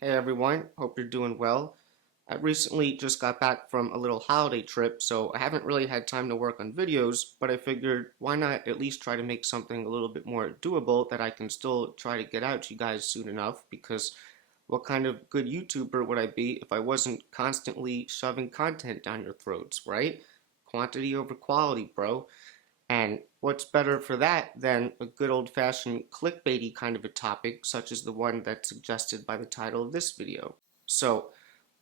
Hey everyone, hope you're doing well. I recently just got back from a little holiday trip, so I haven't really had time to work on videos, but I figured why not at least try to make something a little bit more doable that I can still try to get out to you guys soon enough, because what kind of good YouTuber would I be if I wasn't constantly shoving content down your throats, right? Quantity over quality, bro. And what's better for that than a good old-fashioned clickbaity kind of a topic, such as the one that's suggested by the title of this video. So,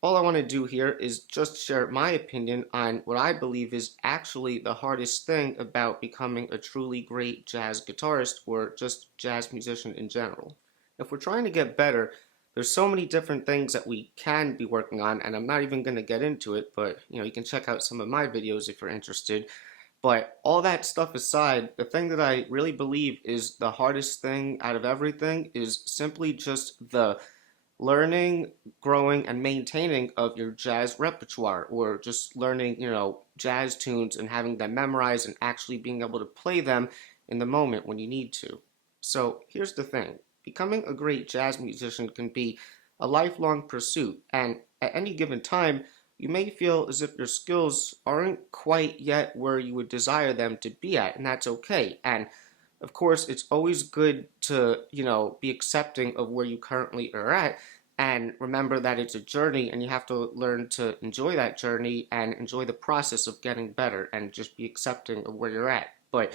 all I want to do here is just share my opinion on what I believe is actually the hardest thing about becoming a truly great jazz guitarist or just jazz musician in general. If we're trying to get better, there's so many different things that we can be working on, and I'm not even going to get into it, but you can check out some of my videos if you're interested. But all that stuff aside, the thing that I really believe is the hardest thing out of everything is simply just the learning, growing, and maintaining of your jazz repertoire, or just learning, jazz tunes and having them memorized and actually being able to play them in the moment when you need to. So here's the thing. Becoming a great jazz musician can be a lifelong pursuit, and at any given time, you may feel as if your skills aren't quite yet where you would desire them to be at, and that's okay. And of course, it's always good to, be accepting of where you currently are at and remember that it's a journey and you have to learn to enjoy that journey and enjoy the process of getting better and just be accepting of where you're at. But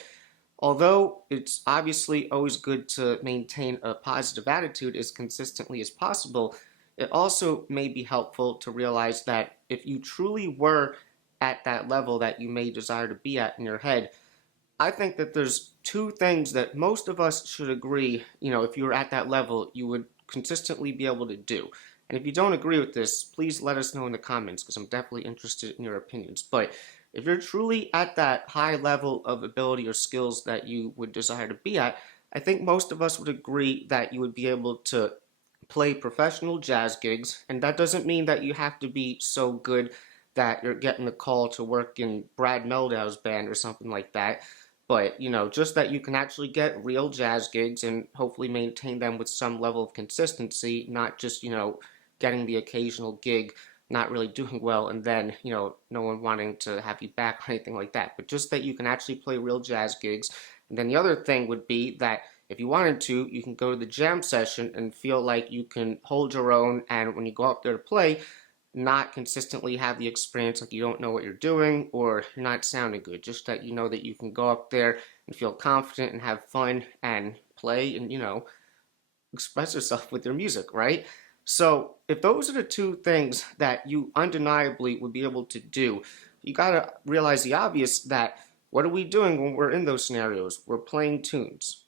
although it's obviously always good to maintain a positive attitude as consistently as possible, it also may be helpful to realize that if you truly were at that level that you may desire to be at in your head, I think that there's two things that most of us should agree, if you were at that level, you would consistently be able to do. And if you don't agree with this, please let us know in the comments because I'm definitely interested in your opinions. But if you're truly at that high level of ability or skills that you would desire to be at, I think most of us would agree that you would be able to play professional jazz gigs. And that doesn't mean that you have to be so good that you're getting a call to work in Brad Meldau's band or something like that. But, just that you can actually get real jazz gigs and hopefully maintain them with some level of consistency, not just, getting the occasional gig, not really doing well, and then, no one wanting to have you back or anything like that. But just that you can actually play real jazz gigs. And then the other thing would be that if you wanted to, you can go to the jam session and feel like you can hold your own, and when you go up there to play, not consistently have the experience like you don't know what you're doing or you're not sounding good. Just that you know that you can go up there and feel confident and have fun and play and, express yourself with your music, right? So if those are the two things that you undeniably would be able to do, you gotta realize the obvious that what are we doing when we're in those scenarios? We're playing tunes.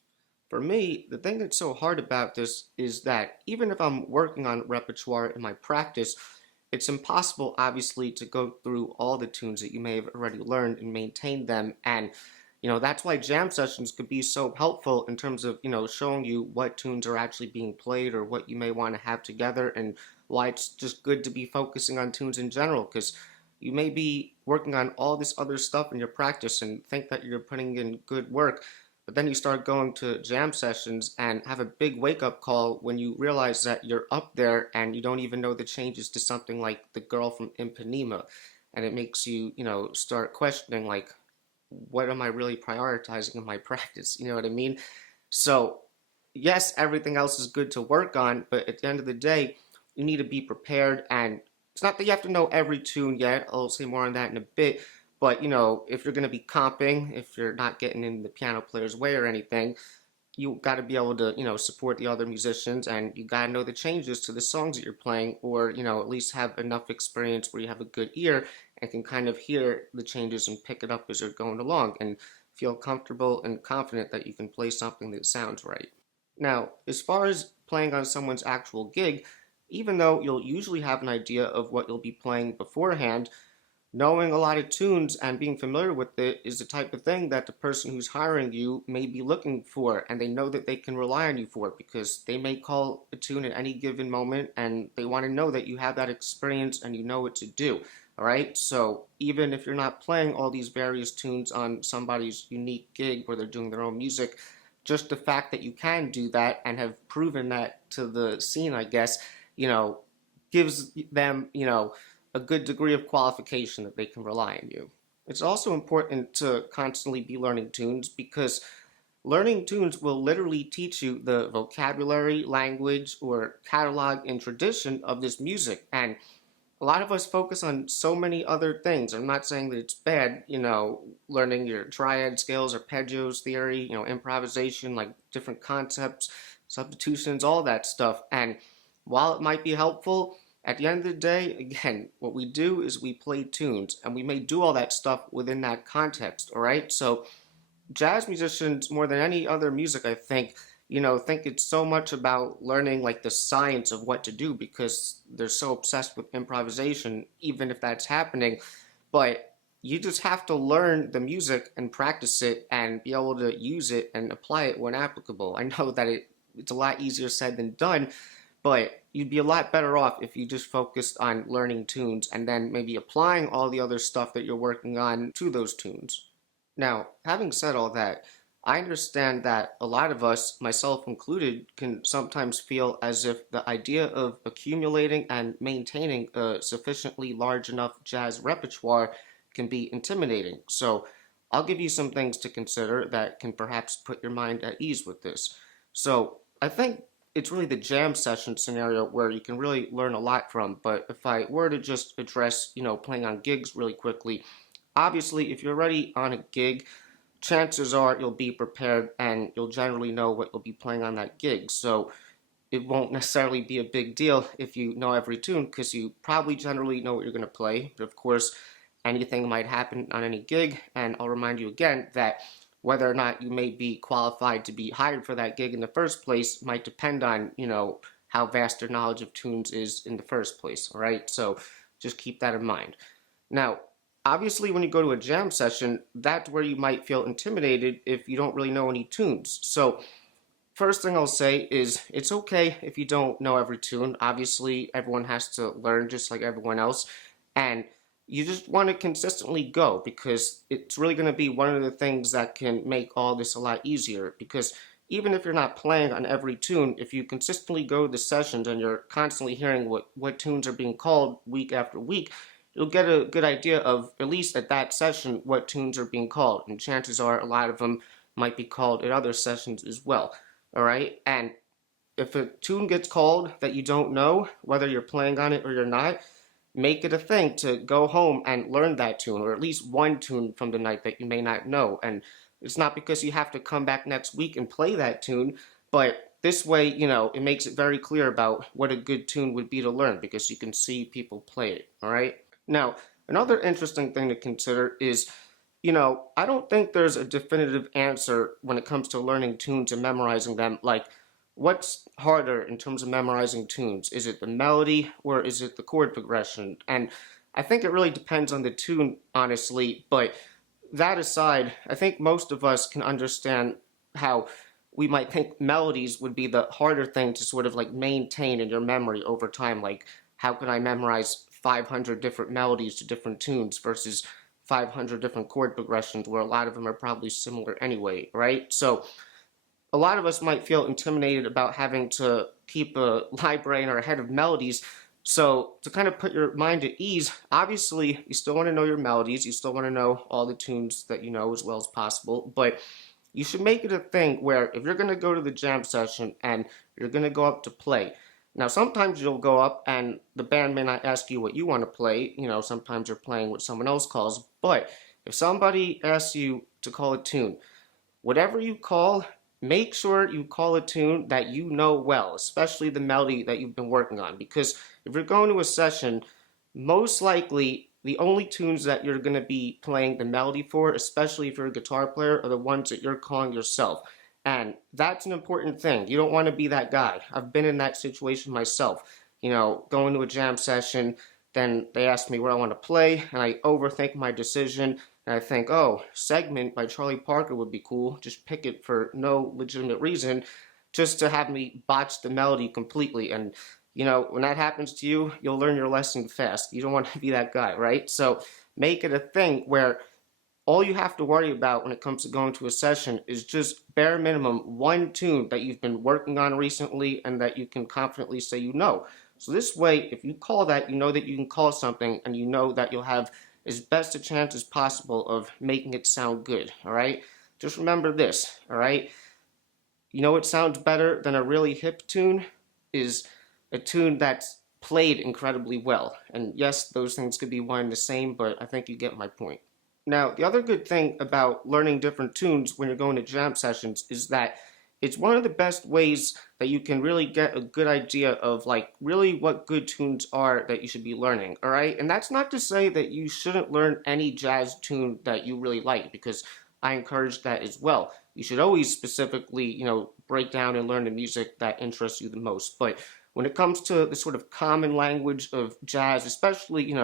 For me, the thing that's so hard about this is that even if I'm working on repertoire in my practice, it's impossible, obviously, to go through all the tunes that you may have already learned and maintain them. And, that's why jam sessions could be so helpful in terms of, showing you what tunes are actually being played or what you may want to have together and why it's just good to be focusing on tunes in general. Because you may be working on all this other stuff in your practice and think that you're putting in good work, But then you start going to jam sessions and have a big wake up call when you realize that you're up there and you don't even know the changes to something like The Girl from Ipanema. And it makes you, start questioning, like, what am I really prioritizing in my practice? You know what I mean? So, yes, everything else is good to work on, but at the end of the day, you need to be prepared. And it's not that you have to know every tune yet. I'll say more on that in a bit. But, if you're going to be comping, if you're not getting in the piano player's way or anything, you got to be able to, support the other musicians, and you got to know the changes to the songs that you're playing, or, at least have enough experience where you have a good ear and can kind of hear the changes and pick it up as you're going along and feel comfortable and confident that you can play something that sounds right. Now, as far as playing on someone's actual gig, even though you'll usually have an idea of what you'll be playing beforehand, knowing a lot of tunes and being familiar with it is the type of thing that the person who's hiring you may be looking for, and they know that they can rely on you for it because they may call a tune at any given moment and they want to know that you have that experience and you know what to do. All right, so even if you're not playing all these various tunes on somebody's unique gig where they're doing their own music, just the fact that you can do that and have proven that to the scene, I guess, you know, gives them, a good degree of qualification that they can rely on you. It's also important to constantly be learning tunes because learning tunes will literally teach you the vocabulary, language, or catalog and tradition of this music. And a lot of us focus on so many other things. I'm not saying that it's bad, learning your triad scales, arpeggios theory, improvisation, like different concepts, substitutions, all that stuff. And while it might be helpful, at the end of the day, again, what we do is we play tunes, and we may do all that stuff within that context, all right? So jazz musicians, more than any other music, I think it's so much about learning like the science of what to do because they're so obsessed with improvisation, even if that's happening. But you just have to learn the music and practice it and be able to use it and apply it when applicable. I know that it's a lot easier said than done, but you'd be a lot better off if you just focused on learning tunes and then maybe applying all the other stuff that you're working on to those tunes. Now, having said all that, I understand that a lot of us, myself included, can sometimes feel as if the idea of accumulating and maintaining a sufficiently large enough jazz repertoire can be intimidating. So, I'll give you some things to consider that can perhaps put your mind at ease with this. So, I think it's really the jam session scenario where you can really learn a lot from. But if I were to just address, playing on gigs really quickly, obviously, if you're already on a gig, chances are you'll be prepared and you'll generally know what you'll be playing on that gig. So it won't necessarily be a big deal if you know every tune because you probably generally know what you're going to play. But of course, anything might happen on any gig. And I'll remind you again that whether or not you may be qualified to be hired for that gig in the first place might depend on, how vast your knowledge of tunes is in the first place. All right. So just keep that in mind. Now, obviously, when you go to a jam session, that's where you might feel intimidated if you don't really know any tunes. So, first thing I'll say is it's okay if you don't know every tune. Obviously, everyone has to learn just like everyone else. And you just want to consistently go because it's really going to be one of the things that can make all this a lot easier. Because even if you're not playing on every tune, if you consistently go to the sessions and you're constantly hearing what tunes are being called week after week, you'll get a good idea of, at least at that session, what tunes are being called. And chances are a lot of them might be called at other sessions as well. All right? And if a tune gets called that you don't know, whether you're playing on it or you're not, make it a thing to go home and learn that tune, or at least one tune from the night that you may not know. And it's not because you have to come back next week and play that tune, but this way, it makes it very clear about what a good tune would be to learn because you can see people play it, all right? Now, another interesting thing to consider is, I don't think there's a definitive answer when it comes to learning tunes and memorizing them. Like, what's harder in terms of memorizing tunes? Is it the melody or is it the chord progression? And I think it really depends on the tune, honestly. But that aside, I think most of us can understand how we might think melodies would be the harder thing to sort of like maintain in your memory over time. Like, how can I memorize 500 different melodies to different tunes versus 500 different chord progressions where a lot of them are probably similar anyway, right? So a lot of us might feel intimidated about having to keep a library in our head of melodies. So to kind of put your mind at ease, obviously you still want to know your melodies, you still want to know all the tunes that you know as well as possible, but you should make it a thing where if you're going to go to the jam session and you're going to go up to play, now sometimes you'll go up and the band may not ask you what you want to play, sometimes you're playing what someone else calls, but if somebody asks you to call a tune, whatever you call, make sure you call a tune that you know well, especially the melody that you've been working on. Because if you're going to a session, most likely the only tunes that you're going to be playing the melody for, especially if you're a guitar player, are the ones that you're calling yourself. And that's an important thing. You don't want to be that guy. I've been in that situation myself. Going to a jam session, then they ask me what I want to play, and I overthink my decision, and I think, oh, Segment by Charlie Parker would be cool. Just pick it for no legitimate reason, just to have me botch the melody completely. And, when that happens to you, you'll learn your lesson fast. You don't want to be that guy, right? So make it a thing where all you have to worry about when it comes to going to a session is just bare minimum one tune that you've been working on recently and that you can confidently say you know. So this way, if you call that, you know that you can call something and you know that you'll have as best a chance as possible of making it sound good, all right? Just remember this, all right? You know what sounds better than a really hip tune is a tune that's played incredibly well. And yes, those things could be one and the same, but I think you get my point. Now, the other good thing about learning different tunes when you're going to jam sessions is that it's one of the best ways that you can really get a good idea of like really what good tunes are that you should be learning, all right? And that's not to say that you shouldn't learn any jazz tune that you really like, because I encourage that as well. You should always specifically, break down and learn the music that interests you the most. But when it comes to the sort of common language of jazz, especially,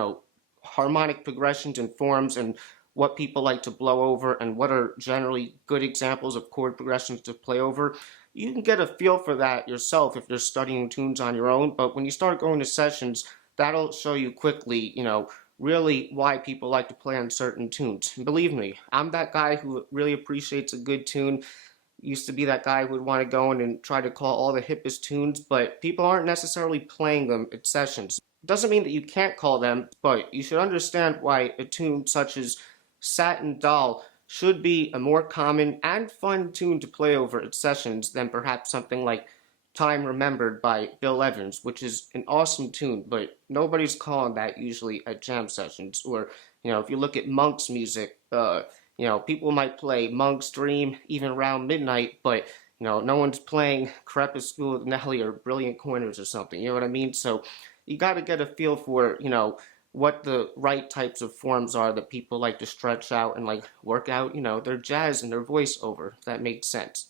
harmonic progressions and forms and what people like to blow over and what are generally good examples of chord progressions to play over, you can get a feel for that yourself if you're studying tunes on your own. But when you start going to sessions, that'll show you quickly, really why people like to play on certain tunes. And believe me, I'm that guy who really appreciates a good tune. Used to be that guy who would want to go in and try to call all the hippest tunes, but people aren't necessarily playing them at sessions. Doesn't mean that you can't call them, but you should understand why a tune such as Satin Doll should be a more common and fun tune to play over at sessions than perhaps something like Time Remembered by Bill Evans, which is an awesome tune, but nobody's calling that usually at jam sessions. Or, if you look at Monk's music, people might play Monk's Dream even around midnight, but, no one's playing Crepuscule with Nelly or Brilliant Corners or something, you know what I mean? So you got to get a feel for, what the right types of forms are that people like to stretch out and like work out, their jazz and their voiceover, if that makes sense.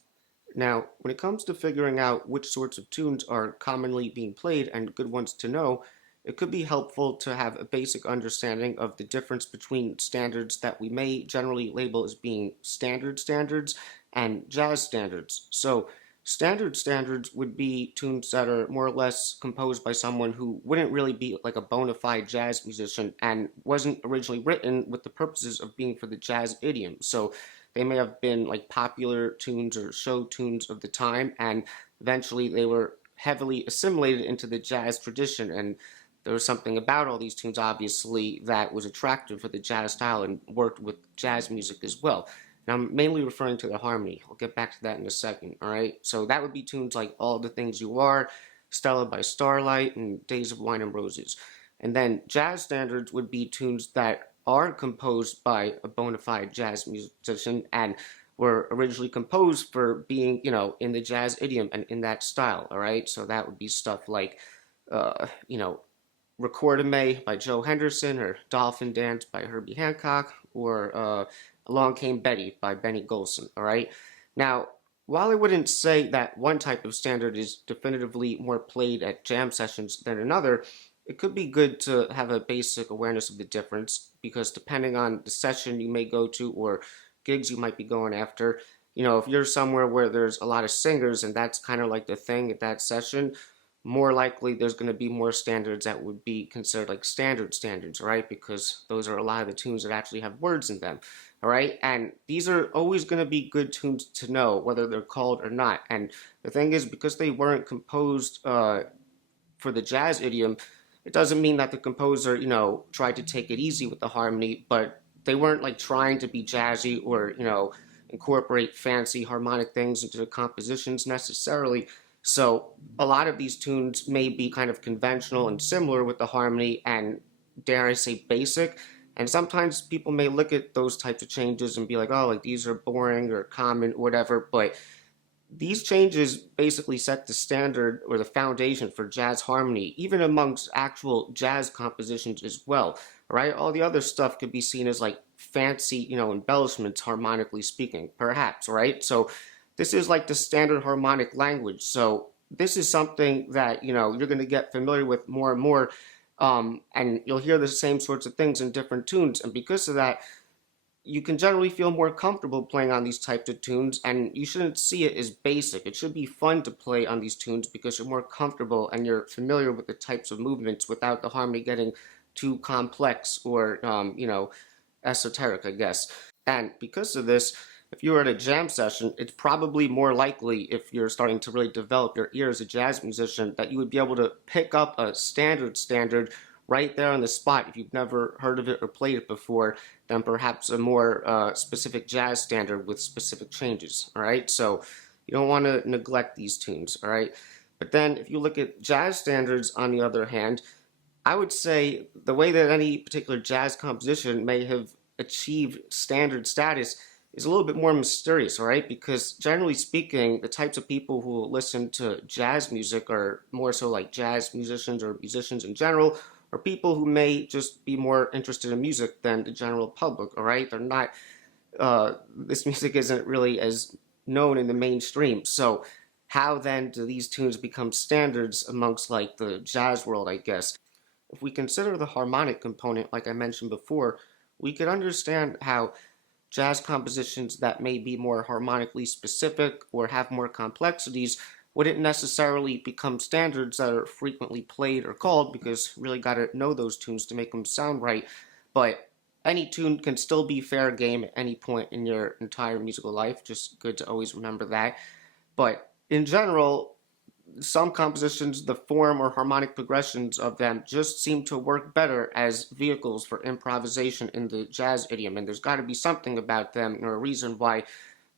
Now, when it comes to figuring out which sorts of tunes are commonly being played and good ones to know, it could be helpful to have a basic understanding of the difference between standards that we may generally label as being standards and jazz standards. So, standards would be tunes that are more or less composed by someone who wouldn't really be like a bona fide jazz musician and wasn't originally written with the purposes of being for the jazz idiom. So they may have been like popular tunes or show tunes of the time, and eventually they were heavily assimilated into the jazz tradition. And there was something about all these tunes, obviously, that was attractive for the jazz style and worked with jazz music as well. And I'm mainly referring to the harmony. I'll get back to that in a second, all right? So that would be tunes like All the Things You Are, Stella by Starlight, and Days of Wine and Roses. And then jazz standards would be tunes that are composed by a bona fide jazz musician and were originally composed for being, in the jazz idiom and in that style, all right? So that would be stuff like, uh, you know, Record-A-May by Joe Henderson, or Dolphin Dance by Herbie Hancock, or Along Came Betty by Benny Golson, all right? Now, while I wouldn't say that one type of standard is definitively more played at jam sessions than another, it could be good to have a basic awareness of the difference, because depending on the session you may go to or gigs you might be going after, if you're somewhere where there's a lot of singers and that's kind of like the thing at that session, more likely there's going to be more standards that would be considered like standards, right? Because those are a lot of the tunes that actually have words in them, all right? And these are always going to be good tunes to know whether they're called or not. And the thing is, because they weren't composed for the jazz idiom, it doesn't mean that the composer, tried to take it easy with the harmony, but they weren't like trying to be jazzy or, incorporate fancy harmonic things into the compositions necessarily. So a lot of these tunes may be kind of conventional and similar with the harmony and, dare I say, basic. And sometimes people may look at those types of changes and be like, oh, like these are boring or common or whatever. But these changes basically set the standard or the foundation for jazz harmony, even amongst actual jazz compositions as well, right? All the other stuff could be seen as like fancy, embellishments, harmonically speaking, perhaps, right? So this is like the standard harmonic language. So this is something that, you're going to get familiar with more and more. And you'll hear the same sorts of things in different tunes. And because of that, you can generally feel more comfortable playing on these types of tunes, and you shouldn't see it as basic. It should be fun to play on these tunes because you're more comfortable and you're familiar with the types of movements without the harmony getting too complex or, esoteric, I guess. And because of this, if you were at a jam session, it's probably more likely, if you're starting to really develop your ear as a jazz musician, that you would be able to pick up a standard right there on the spot if you've never heard of it or played it before, than perhaps a more specific jazz standard with specific changes, all right? So you don't want to neglect these tunes, all right? But then if you look at jazz standards, on the other hand, I would say the way that any particular jazz composition may have achieved standard status is a little bit more mysterious, all right? Because generally speaking, the types of people who listen to jazz music are more so like jazz musicians or musicians in general, or people who may just be more interested in music than the general public, all right? They're not, this music isn't really as known in the mainstream. So how then do these tunes become standards amongst like the jazz world, I guess? If we consider the harmonic component, like I mentioned before, we could understand how jazz compositions that may be more harmonically specific or have more complexities wouldn't necessarily become standards that are frequently played or called, because you really got to know those tunes to make them sound right. But any tune can still be fair game at any point in your entire musical life. Just good to always remember that. But in general, some compositions, the form or harmonic progressions of them just seem to work better as vehicles for improvisation in the jazz idiom, and there's got to be something about them or a reason why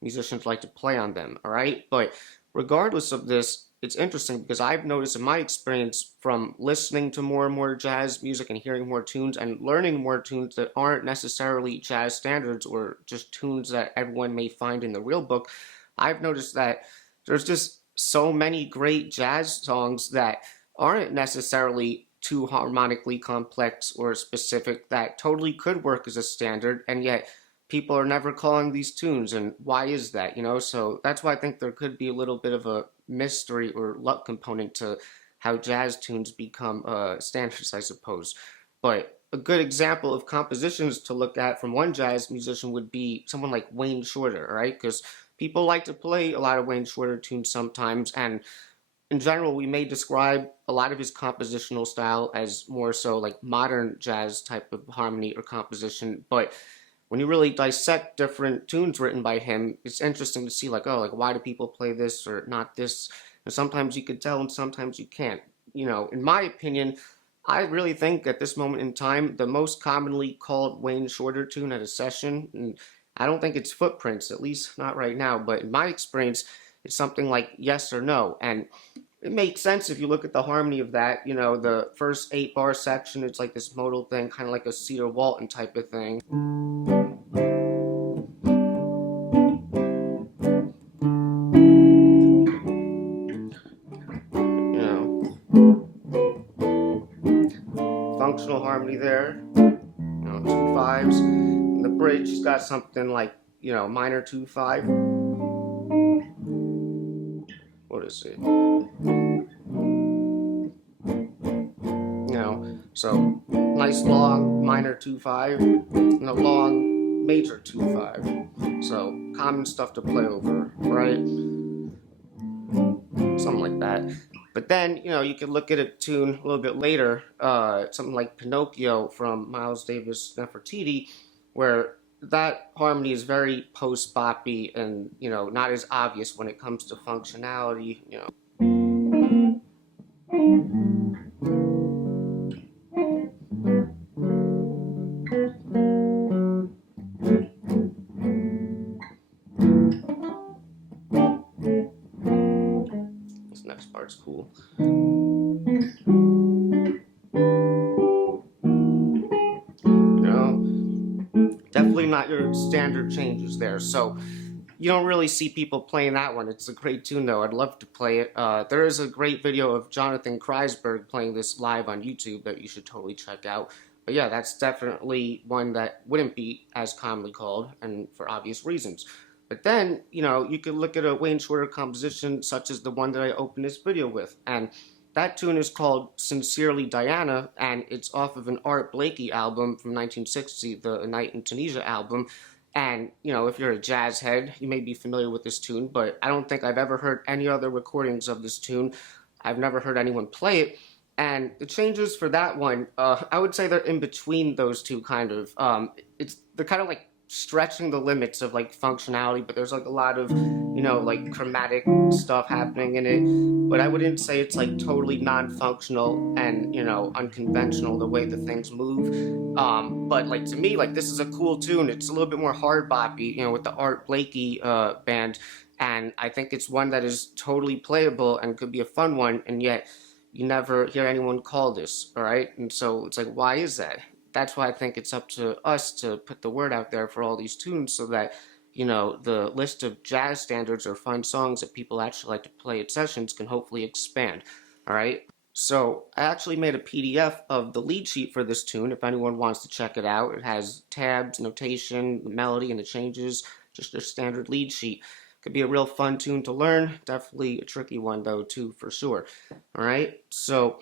musicians like to play on them, all right? But regardless of this, it's interesting because I've noticed in my experience from listening to more and more jazz music and hearing more tunes and learning more tunes that aren't necessarily jazz standards or just tunes that everyone may find in the real book, I've noticed that there's just so many great jazz songs that aren't necessarily too harmonically complex or specific that totally could work as a standard, and yet people are never calling these tunes. And why is that? So that's why I think there could be a little bit of a mystery or luck component to how jazz tunes become standards, I suppose. But a good example of compositions to look at from one jazz musician would be someone like Wayne Shorter, right? Because people like to play a lot of Wayne Shorter tunes sometimes, and in general, we may describe a lot of his compositional style as more so like modern jazz type of harmony or composition. But when you really dissect different tunes written by him, it's interesting to see like, oh, like why do people play this or not this? And sometimes you could tell and sometimes you can't. In my opinion, I really think at this moment in time, the most commonly called Wayne Shorter tune at a session, and I don't think it's Footprints, at least not right now, but in my experience, it's something like Yes or No. And it makes sense if you look at the harmony of that. The first 8-bar section, it's like this modal thing, kind of like a Cedar Walton type of thing. You know, functional harmony there. 2/5s. And the bridge has got something like, minor 2/5. What is it? So nice long minor 2/5 and a long major 2/5. So common stuff to play over, right? Something like that. But then, you could look at a tune a little bit later, something like Pinocchio from Miles Davis Nefertiti, where that harmony is very post-boppy and, not as obvious when it comes to functionality. This next part's cool. Definitely not your standard changes there. So you don't really see people playing that one. It's a great tune, though. I'd love to play it. There is a great video of Jonathan Kreisberg playing this live on YouTube that you should totally check out. But yeah, that's definitely one that wouldn't be as commonly called, and for obvious reasons. But then, you could look at a Wayne Shorter composition such as the one that I opened this video with, and that tune is called Sincerely Diana, and it's off of an Art Blakey album from 1960, the A Night in Tunisia album. And, if you're a jazz head, you may be familiar with this tune, but I don't think I've ever heard any other recordings of this tune. I've never heard anyone play it. And the changes for that one, I would say they're in between those two, kind of. They're kind of like stretching the limits of like functionality, but there's like a lot of, like chromatic stuff happening in it. But I wouldn't say it's like totally non-functional and, unconventional the way the things move. But like to me, like this is a cool tune. It's a little bit more hard boppy, with the Art Blakey band. And I think it's one that is totally playable and could be a fun one, and yet you never hear anyone call this, all right? And so it's like, why is that? That's why I think it's up to us to put the word out there for all these tunes so that, the list of jazz standards or fun songs that people actually like to play at sessions can hopefully expand, all right? So I actually made a PDF of the lead sheet for this tune if anyone wants to check it out. It has tabs, notation, the melody, and the changes, just a standard lead sheet. Could be a real fun tune to learn. Definitely a tricky one, though, too, for sure. All right, so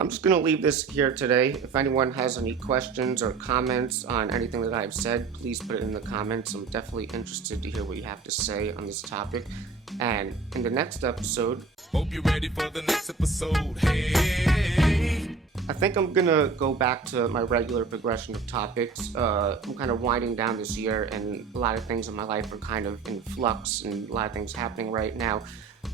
I'm just going to leave this here today. If anyone has any questions or comments on anything that I've said, please put it in the comments. I'm definitely interested to hear what you have to say on this topic. And in the next episode, hope you're ready for the next episode. Hey, I think I'm going to go back to my regular progression of topics. I'm kind of winding down this year, and a lot of things in my life are kind of in flux, and a lot of things happening right now.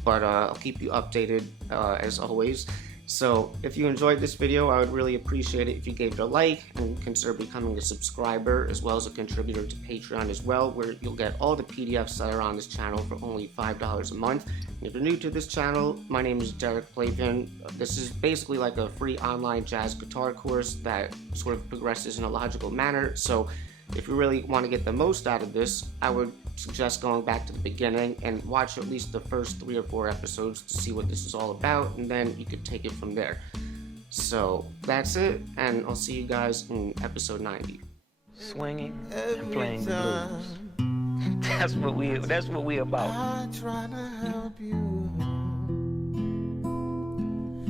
But I'll keep you updated as always. So if you enjoyed this video, I would really appreciate it if you gave it a like and consider becoming a subscriber as well as a contributor to Patreon as well, where you'll get all the PDFs that are on this channel for only $5 a month. And if you're new to this channel, my name is Derek Plavin. This is basically like a free online jazz guitar course that sort of progresses in a logical manner. So if you really want to get the most out of this, I would suggest going back to the beginning and watch at least the first 3 or 4 episodes to see what this is all about, and then you could take it from there. So that's it, and I'll see you guys in episode 90. Swinging and playing the blues. That's what we about. I try to help you.